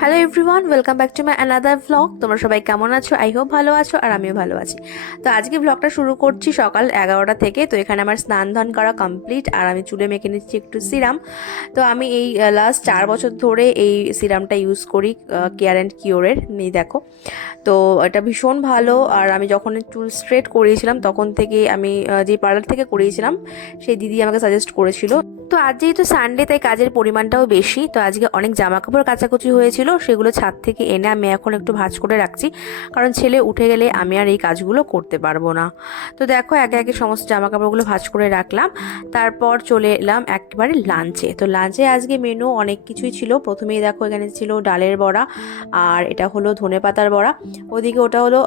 Hello everyone, welcome back to my another vlog. তোমরা সবাই কেমন আছো? আই হোপ ভালো আছো, আর আমিও ভালো আছি। তো আজকে ভ্লগটা শুরু করছি সকাল 11টা থেকে। তো এখানে আমার স্নান ধান করা কমপ্লিট, আর আমি চুলে মেখে নিচ্ছি একটু সিরাম। তো আমি এই লাস্ট 4 বছর ধরে এই সিরামটা ইউজ করি, কেয়ার অ্যান্ড কিওরের। এই দেখো, তো এটা ভীষণ ভালো। আর আমি যখন চুল স্ট্রেট করিয়েছিলাম তখন থেকে আমি যে পার্লার থেকে করিয়েছিলাম সেই দিদি আমাকে সাজেস্ট করেছিল। তো আজ যেহেতু সানডে, তাই কাজের পরিমাণটাও বেশি। তো আজকে অনেক জামা কাপড় কাচাকুচি হয়েছিল, সেগুলো ছাদ থেকে এনে আমি এখন একটু ভাঁজ করে রাখছি, কারণ ছেলে উঠে গেলে আমি আর এই কাজগুলো করতে পারবো না। তো দেখো, একে একে সমস্ত জামা কাপড়গুলো ভাঁজ করে রাখলাম। তারপর চলে এলাম একেবারে লাঞ্চে। তো লাঞ্চে আজকে মেনু অনেক কিছুই ছিল। প্রথমেই দেখো, এখানে ছিল ডালের বড়া, আর এটা হলো ধনেপাতার বড়া। ওদিকে ওটা হলো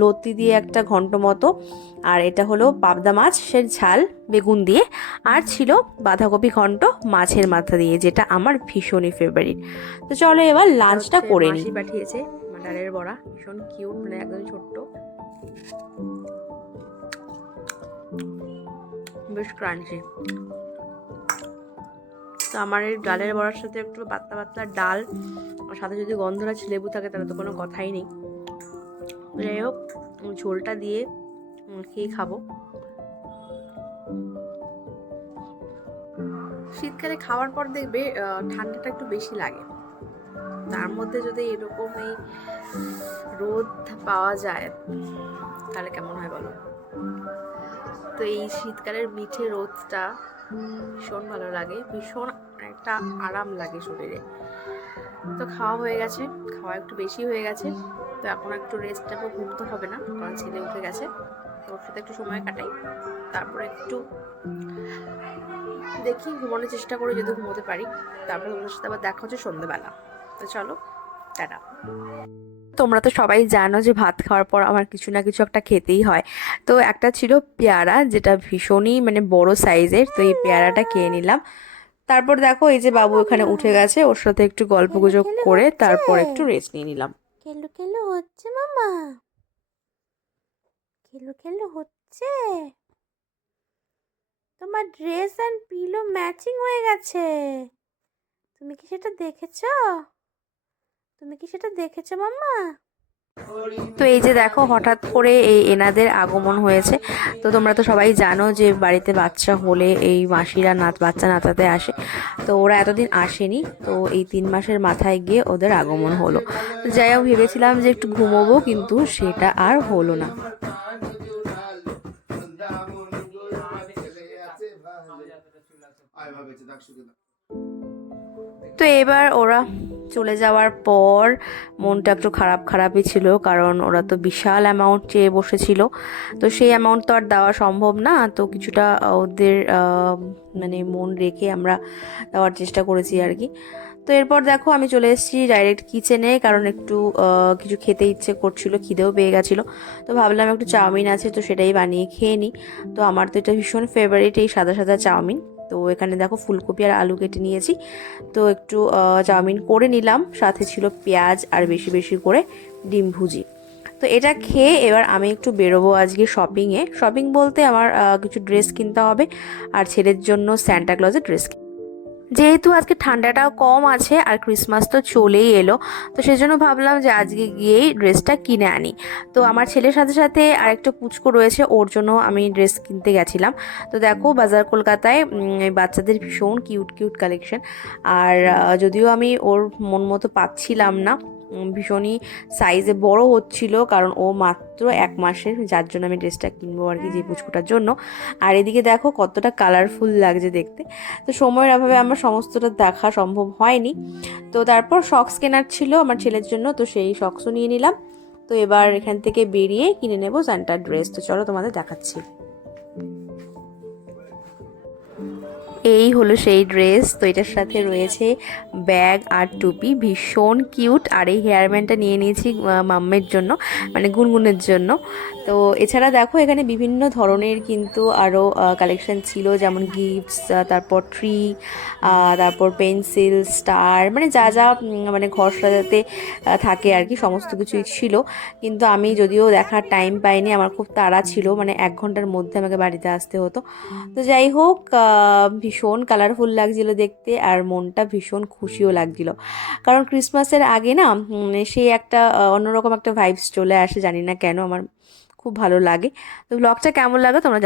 লতি দিয়ে একটা ঘন্ট মতো, আর এটা হলো পাবদা মাছের ঝাল বেগুন দিয়ে, আর ছিল বাঁধাকপি ঘন্ট মাছের মাথা দিয়ে, যেটা আমার ভীষণই ফেভারিট। তো চলো এবার লাঞ্চটা করে নিই। মাসি পাঠিয়েছে ডালের বড়া, ভীষণ কিউট, মানে একদম ছোট্ট, বেশ ক্রাঞ্চি। তো আমার এই ডালের বড়ার সাথে একটু পাতলা পাতলা ডাল, আর সাথে যদি গন্ধরাজ লেবু থাকে তাহলে তো কোনো কথাই নেই। যাই হোক, ঝোলটা দিয়ে খেয়ে খাবো। শীতকালে খাওয়ার পর দেখবে ঠান্ডাটা একটু বেশি লাগে, তার মধ্যে যদি এরকম এই রোদ পাওয়া যায় তাহলে কেমন হয় বলো? তো এই শীতকালের মিঠে রোদটা ভীষণ ভালো লাগে, ভীষণ একটা আরাম লাগে শরীরে। তো খাওয়া হয়ে গেছে, খাওয়া একটু বেশি হয়ে গেছে। তো এখন একটু রেস্ট নেবো, ঘুমতে হবে না, কারণ ছেলে উঠে গেছে। তো ওর সাথে একটু সময় কাটাই, তারপরে একটু দেখি ঘুমানোর চেষ্টা করি, যদি ঘুমোতে পারি। তারপর তোমাদের সাথে আবার দেখা হচ্ছে সন্ধ্যেবেলা। তো চলো, টাটা। তোমরা তো সবাই জানো যে ভাত খাওয়ার পর আমার কিছু না কিছু একটা খেতেই হয়। তো একটা ছিল পেয়ারা, যেটা ভীষণই মানে বড় সাইজের। তো এই পেয়ারাটা খেয়ে নিলাম। তারপর দেখো, এই যে বাবু এখানে উঠে গেছে, ওর সাথে একটু গল্প গুজব করে তারপর একটু রেস্ট নিয়ে নিলাম। খেলু খেলু হচ্ছে মামা, খেলু খেলু হচ্ছে। তোমার ড্রেস অ্যান্ড পিলো ম্যাচিং হয়ে গেছে। তুমি কি সেটা দেখেছো? তুমি কি সেটা দেখেছো মাম্মা? তো এই যে দেখো, হঠাৎ করে এই এনাদের আগমন হয়েছে। তো তোমরা তো সবাই জানো যে বাড়িতে বাচ্চা হলে এই মাসিরা বাচ্চা নাচাতে আসে। তো ওরা এতদিন আসেনি, তো এই 3 মাসের মাথায় গিয়ে ওদের আগমন হলো। তো যাই হোক, ভেবেছিলাম যে একটু ঘুমোবো, কিন্তু সেটা আর হলো না। তো এবার ওরা চলে যাওয়ার পর মনটা একটু খারাপ খারাপই ছিল, কারণ ওরা তো বিশাল অ্যামাউন্ট চেয়ে বসেছিল। তো সেই অ্যামাউন্ট তো আর দেওয়া সম্ভব না। তো কিছুটা ওদের মানে মন রেখে আমরা দেওয়ার চেষ্টা করেছি আর কি। তো এরপর দেখো, আমি চলে এসেছি ডাইরেক্ট কিচেনে, কারণ একটু কিছু খেতে ইচ্ছে করছিল, খিদেও পেয়ে গেছিলো। তো ভাবলাম একটু চাউমিন আছে, তো সেটাই বানিয়ে খেয়ে নিই। তো আমার তো এটা ভীষণ ফেভারিট, এই সাদা সাদা চাউমিন। তো এখানে দেখো, ফুলকপি আর আলু কেটে নিয়েছি। তো একটু চাউমিন করে নিলাম, সাথে ছিল পেঁয়াজ আর বেশি বেশি করে ডিম ভুজি। তো এটা খেয়ে এবার আমি একটু বেরোবো আজকে শপিংয়ে। শপিং বলতে আমার কিছু ড্রেস কিনতে হবে, আর ছেলের জন্য স্যান্টা ক্লজের ড্রেস। যেহেতু আজকে ঠান্ডাটাও কম আছে, আর ক্রিসমাস তো চলেই এলো, তো সেজন্য ভাবলাম যে আজকে গিয়েই ড্রেসটা কিনে আনি। তো আমার ছেলের সাথে সাথে আরেকটা পুচকো রয়েছে, ওর জন্য আমি ড্রেস কিনতে গেছিলাম। তো দেখো, বাজার কলকাতায় এই বাচ্চাদের ভীষণ কিউট কিউট কালেকশন। আর যদিও আমি ওর মন মতো পাচ্ছিলাম না, ভীষণই সাইজে বড় হচ্ছিল, কারণ ও মাত্র 1 মাসের, যার জন্য আমি ড্রেসটা কিনবো আর কি, যে পুচকুটার জন্য। আর এদিকে দেখো কতটা কালারফুল লাগছে দেখতে। তো সময়ের অভাবে আমার সমস্তটা দেখা সম্ভব হয়নি। তো তারপর সক্স কেনার ছিল আমার ছেলের জন্য, তো সেই সক্সও নিয়ে নিলাম। তো এবার এখান থেকে বেরিয়ে কিনে নেবো সান্টার ড্রেস। তো চলো তোমাদের দেখাচ্ছি। এই হলো সেই ড্রেস। তো এটার সাথে রয়েছে ব্যাগ আর টুপি, ভীষণ কিউট। আর এই হেয়ার ব্যান্ডটা নিয়ে নিয়েছি মাম্মের জন্য, মানে গুনগুনের জন্য। তো এছাড়া দেখো, এখানে বিভিন্ন ধরনের কিন্তু আরও কালেকশন ছিল, যেমন গিফটস, তারপর ট্রি, তারপর পেন্সিল, স্টার, মানে যা যা মানে ঘর সাজাতে থাকে আর কি, সমস্ত কিছুই ছিল। কিন্তু আমি যদিও দেখার টাইম পাইনি, আমার খুব তাড়া ছিল, মানে 1 ঘন্টার মধ্যে আমাকে বাড়িতে আসতে হতো। তো যাই হোক, ভীষণ কালারফুল লাগছিল দেখতে, আর মনটা ভীষণ খুশিও লাগছিল, কারণ ক্রিসমাসের আগে না সেই একটা অন্যরকম একটা ভাইবস চলে আসে, জানি না কেন আমার খুব ভালো লাগে। তো ব্লগটা কেমন লাগলো তোমরা